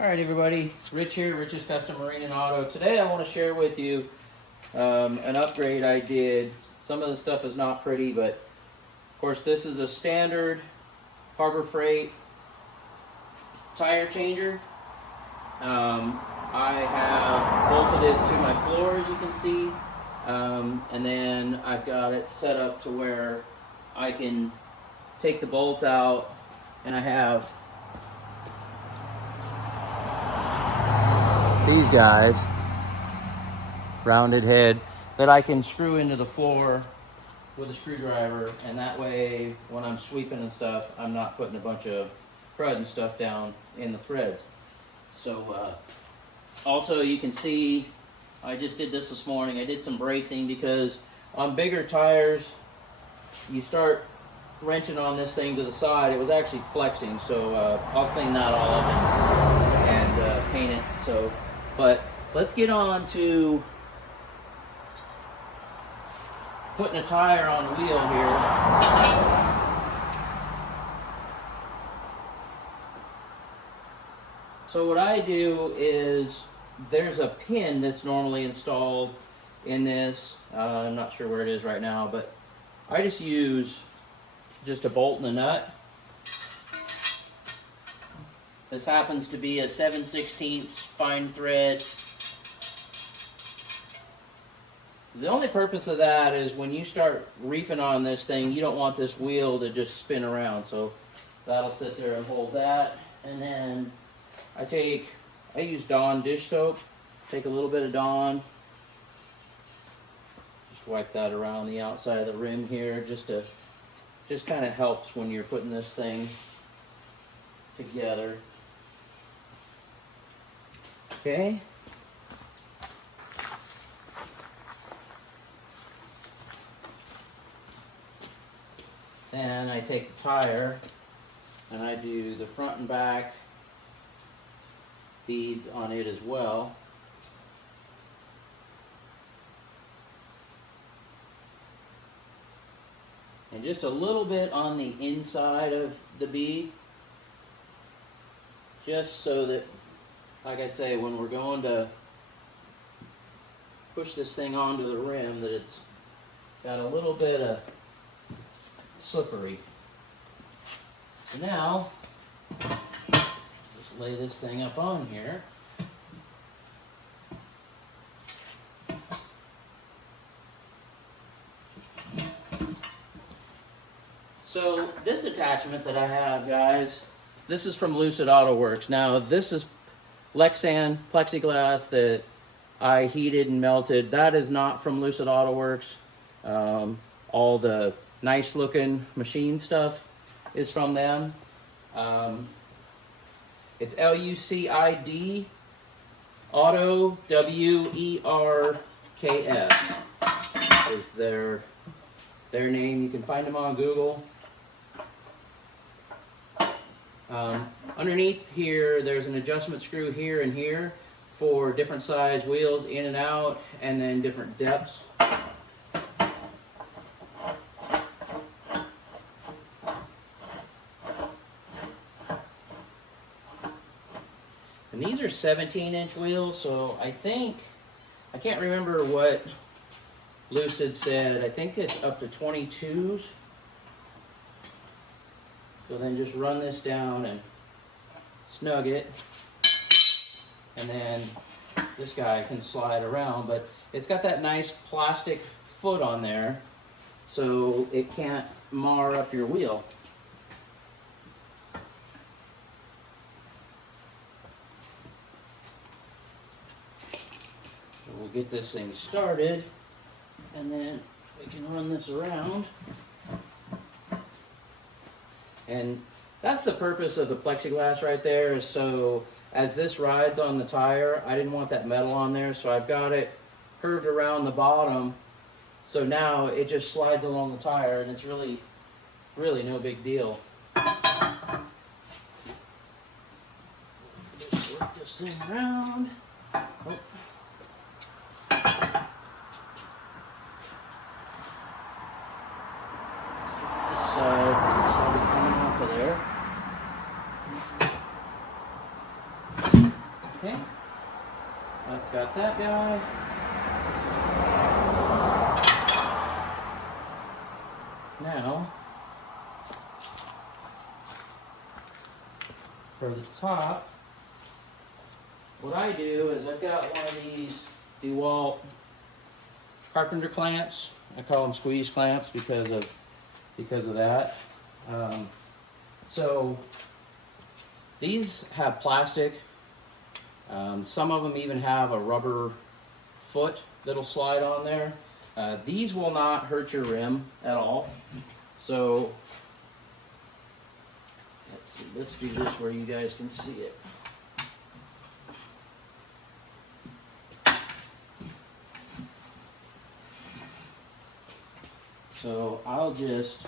Alright everybody, Rich here, Rich's Custom Marine and Auto. Today I want to share with you an upgrade I did. Some of the stuff is not pretty, but of course this is a standard Harbor Freight tire changer. I have bolted it to my floor, as you can see, and then I've got it set up to where I can take the bolt out, and I have these guys, rounded head, that I can screw into the floor with a screwdriver, and that way when I'm sweeping and stuff, I'm not putting a bunch of crud and stuff down in the threads. So also you can see I just did this morning. I did some bracing because on bigger tires you start wrenching on this thing to the side. It was actually flexing, so I'll clean that all up and paint it. So, but let's get on to putting a tire on the wheel here. So what I do is, there's a pin that's normally installed in this. I'm not sure where it is right now, but I just use just a bolt and a nut. This happens to be a 7/16 fine thread. The only purpose of that is when you start reefing on this thing, you don't want this wheel to just spin around. So that'll sit there and hold that. And then I use Dawn dish soap. Take a little bit of Dawn. Just wipe that around the outside of the rim here, just kind of helps when you're putting this thing together. Okay. Then I take the tire and I do the front and back beads on it as well. And just a little bit on the inside of the bead, just so that, like I say, when we're going to push this thing onto the rim, that it's got a little bit of slippery. So now, just lay this thing up on here. So this attachment that I have, guys, this is from Lucid Auto Works. Now this is Lexan plexiglass that I heated and melted. That is not from Lucid Auto Works. All the nice looking machine stuff is from them. It's LUCID Auto, WERKS is their name. You can find them on Google. Underneath here, there's an adjustment screw here and here for different size wheels in and out, and then different depths. And these are 17-inch wheels, so I can't remember what Lucid said. I think it's up to 22s. So then just run this down and snug it. And then this guy can slide around, but it's got that nice plastic foot on there, so it can't mar up your wheel. So we'll get this thing started, and then we can run this around. And that's the purpose of the plexiglass right there, is so as this rides on the tire, I didn't want that metal on there, so I've got it curved around the bottom, so now it just slides along the tire, and it's really no big deal. Just work this thing around. Oh. This side, coming off of there. Okay, that's got that guy. Now, for the top, what I do is I've got one of these DeWalt carpenter clamps. I call them squeeze clamps because of that. So these have plastic. Some of them even have a rubber foot that'll slide on there. These will not hurt your rim at all. So let's see, let's do this where you guys can see it. So I'll just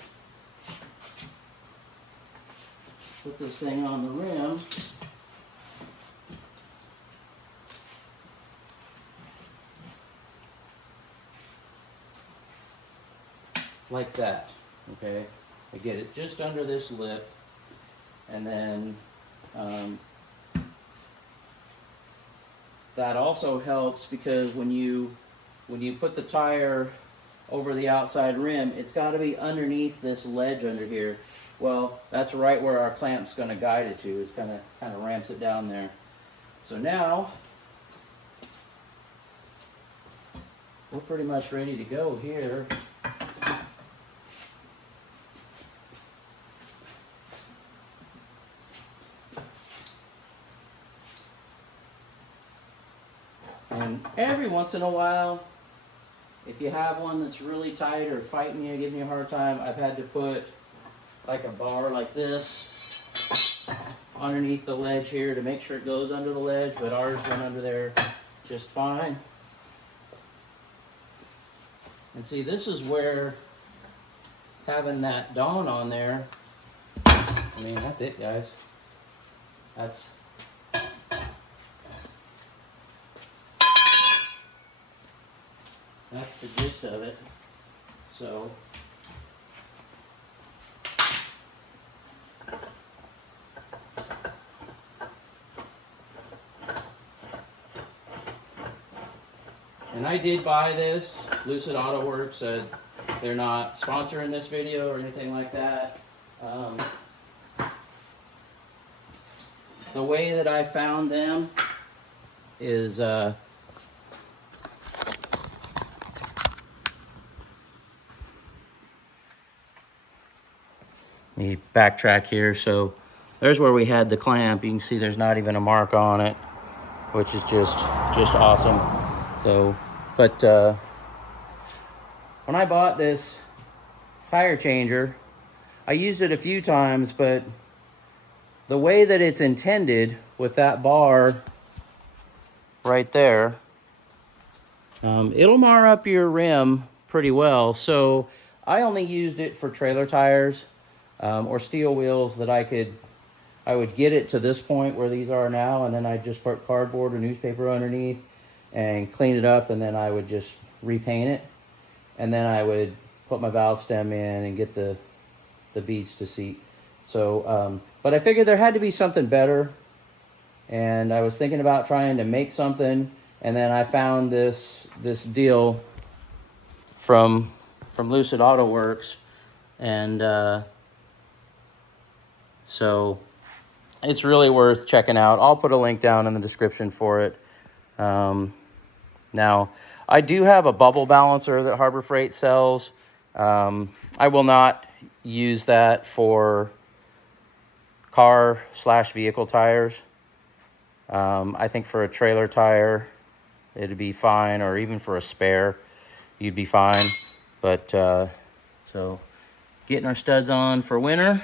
put this thing on the rim. Like that, okay? I get it just under this lip, and then that also helps because when you put the tire over the outside rim, it's got to be underneath this ledge under here. Well, that's right where our clamp's going to guide it to. It's kind of ramps it down there. So now we're pretty much ready to go here. And every once in a while, if you have one that's really tight or fighting you, giving you a hard time, I've had to put like a bar like this underneath the ledge here to make sure it goes under the ledge, but ours went under there just fine. And see, this is where having that Dawn on there, I mean, that's it, guys. That's the gist of it. So and I did buy this. Lucid Auto Works. They're not sponsoring this video or anything like that. The way that I found them is let me backtrack here. So there's where we had the clamp. You can see there's not even a mark on it, which is just awesome. So, but when I bought this tire changer, I used it a few times, but the way that it's intended with that bar right there, it'll mar up your rim pretty well. So I only used it for trailer tires or steel wheels that I would get it to this point where these are now, and then I'd just put cardboard or newspaper underneath and clean it up, and then I would just repaint it, and then I would put my valve stem in and get the beads to seat. So, but I figured there had to be something better, and I was thinking about trying to make something, and then I found this deal from Lucid Auto Works, and so it's really worth checking out. I'll put a link down in the description for it. Now, I do have a bubble balancer that Harbor Freight sells. I will not use that for car/vehicle tires. I think for a trailer tire, it'd be fine, or even for a spare, you'd be fine. But, so getting our studs on for winter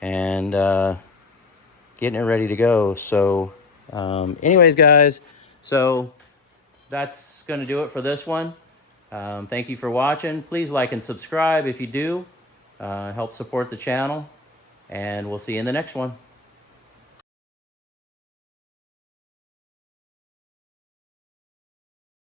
and getting it ready to go. So, anyways, guys, so that's going to do it for this one. Thank you for watching. Please like and subscribe if you do. Help support the channel, and we'll see you in the next one.